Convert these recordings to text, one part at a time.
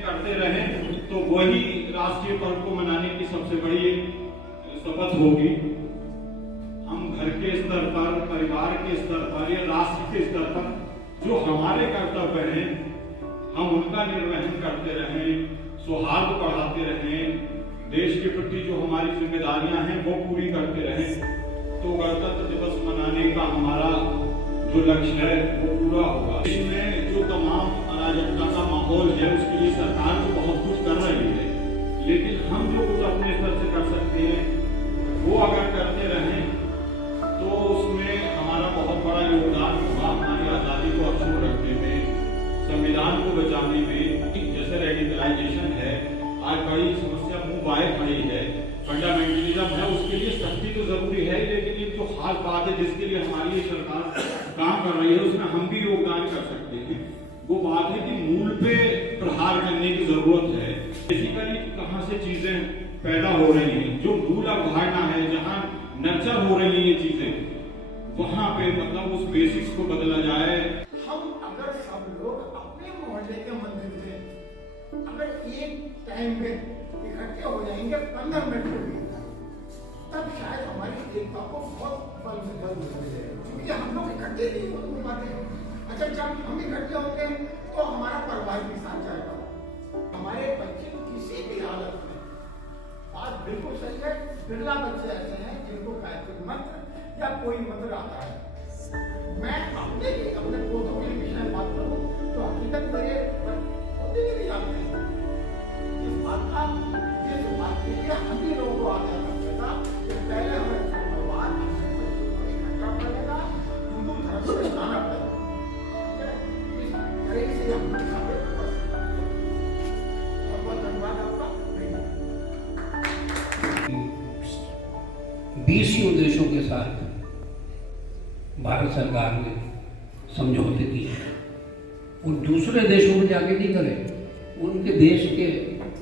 चीजें करते रहें तो वही राष्ट्रीय पर्व को मनाने की सबसे बड़ी शपथ होगी। हम घर के स्तर पर, परिवार के स्तर पर या राष्ट्र के स्तर पर जो हमारे कर्तव्य हैं हम उनका निर्वहन करते रहें, सौहार्द बढ़ाते रहें, देश के प्रति जो हमारी जिम्मेदारियां हैं वो पूरी करते रहें, तो गणतंत्र दिवस मनाने का हमारा जो लक्ष्य है वो पूरा होगा। इसमें जो तमाम अराजकता का माहौल है उसके लिए सरकार तो बहुत कुछ कर रही है, लेकिन हम जो कुछ अपने स्तर से कर सकते हैं वो अगर करते रहें तो उसमें हमारा बहुत बड़ा योगदान होगा हमारी आज़ादी को अक्षुण्ण रखने में, संविधान को बचाने में। जैसे रेडिकलाइजेशन है, आज बड़ी समस्या मुंह बाए खड़ी है, फंडामेंटलिज्म है, उसके लिए सख्ती तो जरूरी है, लेकिन ये जो खास बात है जिसके लिए हमारी ये सरकार काम कर रही है उसमें हम भी योगदान कर सकते हैं। वो बात है कि मूल पे प्रहार करने की जरूरत है। बेसिकली कहाँ से चीजें पैदा हो रही हैं, जो मूल अवधारणा है, जहाँ नर्चर हो रही है ये चीजें, वहां पे मतलब उस बेसिक्स को बदला जाए। हम अगर सब लोग अपने मोहल्ले के मंदिर में अगर एक टाइम में इकट्ठे हो जाएंगे 15 मिनट के लिए, तब शायद हमारी एकता को बहुत बल मिलेगा, क्योंकि हम लोग इकट्ठे नहीं हो पाते। अच्छा, जब हम इकट्ठे होंगे तो हमारा परिवार भी साथ जाएगा, हमारे बच्चे किसी भी हालत में, बात बिल्कुल सही है, बिरला बच्चे ऐसे हैं जिनको गायत्री मंत्र या कोई मंत्र आता है। मैं अपने पोतों के विषय में बात करूं तो हकीकत मेरे पोते भी जानते हैं इस बात का, जिस बात के लिए हम ही लोगों को आगे आना पड़ेगा कि पहले हमें भगवान अपने बच्चों को इकट्ठा करेगा, हिंदू धर्म से जाना पड़ेगा। इस तरह से हम बहुत धन्यवाद आपका। 20 देशों के साथ भारत सरकार ने समझौते किए और दूसरे देशों में जाके नहीं करे, उनके देश के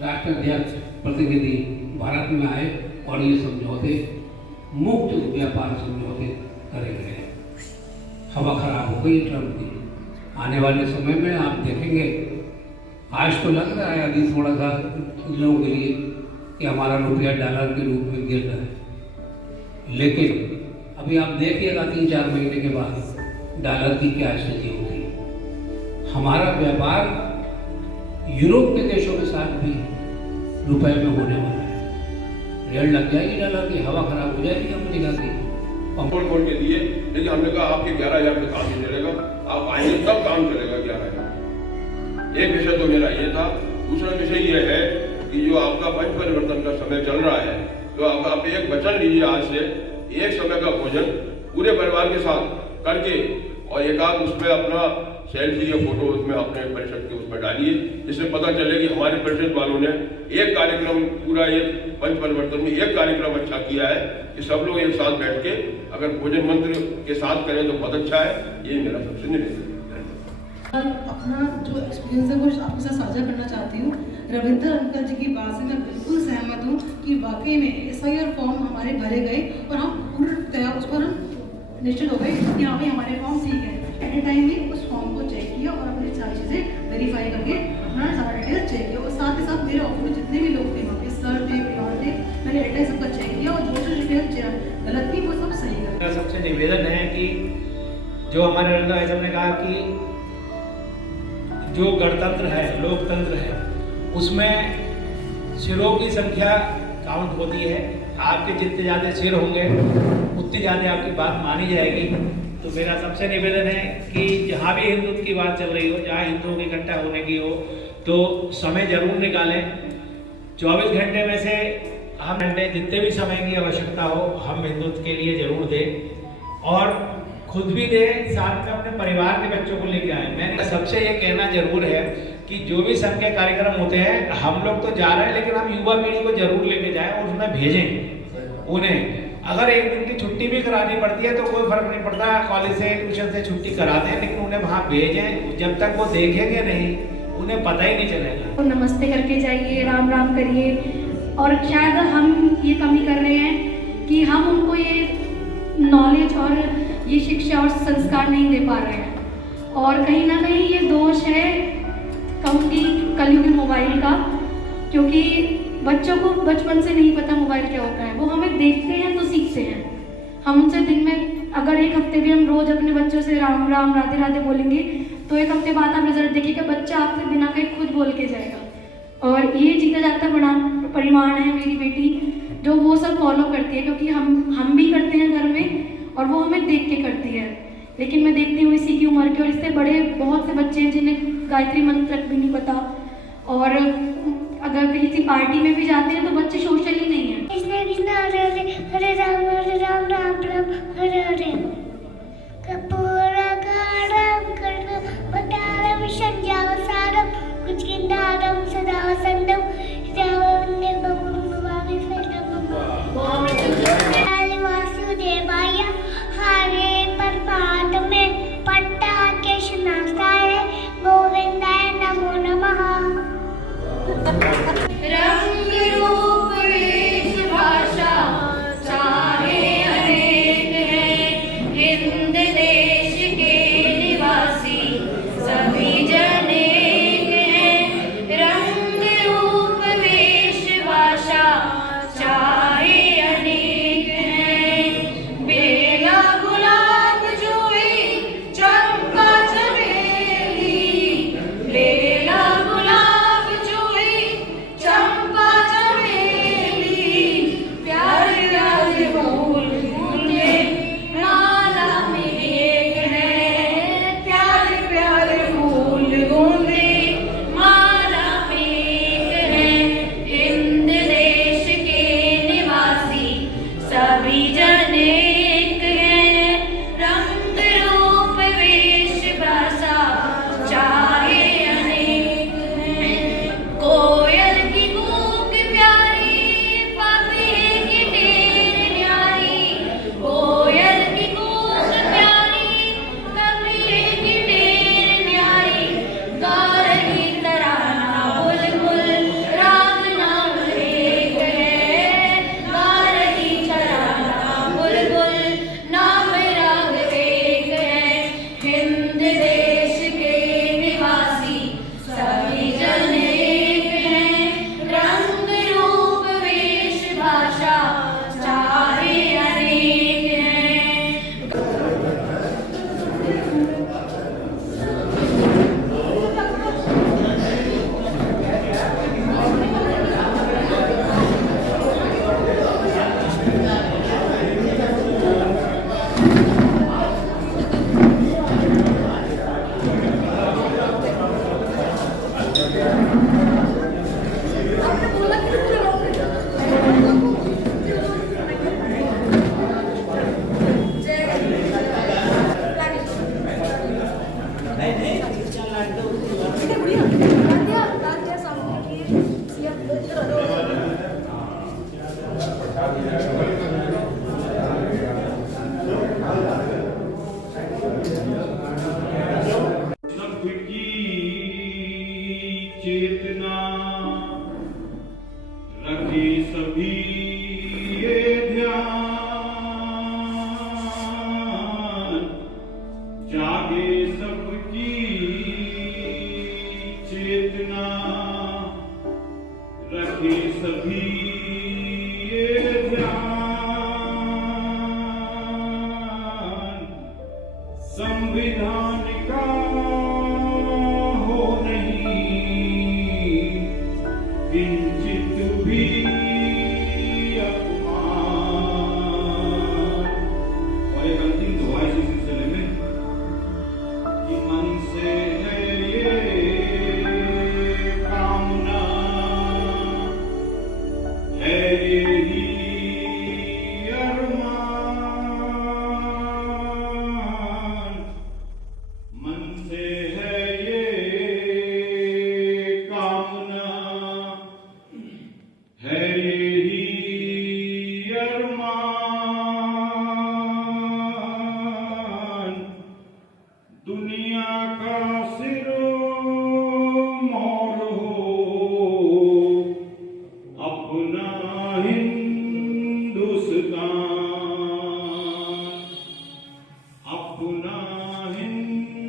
राष्ट्राध्यक्ष प्रतिनिधि भारत में आए और ये समझौते मुक्त व्यापार समझौते करे गए। हवा खराब हो गई ट्रम्प की। आने वाले समय में आप देखेंगे, आज तो लग रहा है अभी थोड़ा सा लोगों के लिए कि हमारा रुपया डॉलर के रूप में गिर रहा है, लेकिन अभी आप देखिएगा 3-4 महीने के बाद डॉलर की क्या स्थिति होगी। हमारा व्यापार यूरोप के देशों के साथ भी रुपए में होने वाला है। रेल लग जाएगी डॉलर की, हवा खराब हो जाएगी अमेरिका की। बोल के दिए, लेकिन हमने कहा आपके 11,000 पे काम नहीं चलेगा, आप आएंगे तब काम चलेगा 11,000। एक विषय तो मेरा ये था। दूसरा विषय ये है कि जो आपका पंच परिवर्तन का समय चल रहा है, तो आप एक वचन लीजिए, आज से एक समय का भोजन पूरे परिवार के साथ करके और एक आध उसमें अपना सेल्फी या फोटो उसमें अपने परिषद के उसमें डालिए, जिससे पता चले कि हमारे परिषद वालों ने एक कार्यक्रम पूरा एक पंच परिवर्तन में एक कार्यक्रम अच्छा किया है कि सब लोग एक साथ बैठ के अगर भोजन मंत्र के साथ करें तो बहुत अच्छा है। ये मेरा सबसे निवेदन है। अपना जो एक्सपीरियंस है वो आपके साथ साझा करना चाहती हूँ। रविंद्र अंकल जी की बात से मैं बिल्कुल सहमत हूँ कि वाकई में SIR फॉर्म हमारे भरे गए और हम पूर्णतया उस पर हम निश्चित हो गए कि हाँ भाई हमारे फॉर्म ठीक है। एट ए टाइम में उस फॉर्म को चेक किया और अपनी सारी चीज़ें वेरीफाई करके अपना सारा डिटेल्स चेक किया, और साथ ही साथ मेरे ऑफिस में जितने भी लोग थे वहाँ पे सर थे, प्रियोर थे, मैंने एट टाइम सबका चेक किया और जो डिटेल गलत थी वो सब सही कर। मेरा सबसे निवेदन है कि जो हमारे रविंद्र ने कहा कि जो गणतंत्र है, लोकतंत्र है, उसमें सिरों की संख्या काउंट होती है। आपके जितने ज़्यादा सिर होंगे उतनी ज़्यादा आपकी बात मानी जाएगी। तो मेरा सबसे निवेदन है कि जहाँ भी हिंदुत्व की बात चल रही हो, जहाँ हिंदुओं की इकट्ठा होने की हो, तो समय जरूर निकालें। 24 घंटे में से हम घंटे जितने भी समय की आवश्यकता हो हम हिंदुत्व के लिए जरूर दें और खुद भी दें, साथ में अपने परिवार के बच्चों को लेके आए। मैंने सबसे ये कहना जरूर है कि जो भी संघ के कार्यक्रम होते हैं, हम लोग तो जा रहे हैं, लेकिन हम युवा पीढ़ी को जरूर लेके जाएं और उसमें भेजें उन्हें। अगर एक दिन की छुट्टी भी करानी पड़ती है तो कोई फर्क नहीं पड़ता, कॉलेज से ट्यूशन से छुट्टी कराते हैं, लेकिन उन्हें वहाँ भेजें। जब तक वो देखेंगे नहीं उन्हें पता ही नहीं चलेगा। तो नमस्ते करके जाइए, राम राम करिए। और शायद हम ये कमी कर रहे हैं कि हम उनको ये नॉलेज और ये शिक्षा और संस्कार नहीं दे पा रहे हैं, और कहीं ना कहीं ये दोष है कहूँगी कलयुगी मोबाइल का, क्योंकि बच्चों को बचपन से नहीं पता मोबाइल क्या होता है। वो हमें देखते हैं तो सीखते हैं। हम उनसे दिन में अगर एक हफ्ते भी हम रोज अपने बच्चों से राम राम राधे राधे बोलेंगे तो एक हफ्ते बाद आप रिजल्ट देखिएगा, बच्चा आपसे बिना कहीं खुद बोल के जाएगा। और ये जीता जाता बड़ा परिवार है मेरी बेटी, जो वो सब फॉलो करती है, क्योंकि हम भी करते हैं घर में और वो हमें देख के करती है। लेकिन मैं देखती हूँ इसी की उम्र के और इससे बड़े बहुत से बच्चे हैं जिन्हें गायत्री मंत्र तक भी नहीं पता, और अगर किसी पार्टी में भी जाते हैं तो बच्चे सोशल ही नहीं है। कृष्ण कृष्ण हरे हरे हरे राम राम राम हरे हरे। कर्पूरगारं कर्णपटारं संध्यावसारं कुचकिन्दारं सदा वसन्तं श्रावणे भगवान् वासुदेवाय हरे परमात्मे पट्टाकेशनाशाय गोविन्दाय नमो नमः। रंग रूप वेश भाषा चाहे अनेक हैं, हिंद देश के निवासी सभी जन एक हैं। रंग रूप वेश भाषा चाहे अनेक हैं, बेला गुलाब जूही चंपा चमेली, बेला गुलाब जूही चंपा चमेली, प्यारे प्यारे फूल गूंजे माला में एक है, प्यारे प्यारे फूल गूंजे माला में एक है। हिंद देश के निवासी सभी जन एक हैं, रंग रूप वेश भाषा चाहे अनेक हैं। कोयल की कूक प्यारी पाती है कि ढेर न्यारी, कोयल की कूक प्यारी पाती है कि ढेर न्यारी, गा रही तराना बुलबुल राग नाम एक है, गा रही तराना बुलबुल नाम राग एक है। हिंद देश के निवासी सभी जन एक हैं, रंग रूप वेश भाषा चाहे अनेक हैं। सबकी चेतना रखे सभी ये ध्यान, जागे सबकी चेतना रखे सभी ये ध्यान। संविधान का हो नहीं किंचित भी अपमान। और एक अंतिम दुआ इसी सिलसिले में कि मन से है ये कामना, है यही अरमान, मन से है ये कामना, है यही अरमान। दुनिया का सिर-ओ-मौर हो अपना हिंदुस्तान, अपना हिंदुस्तान।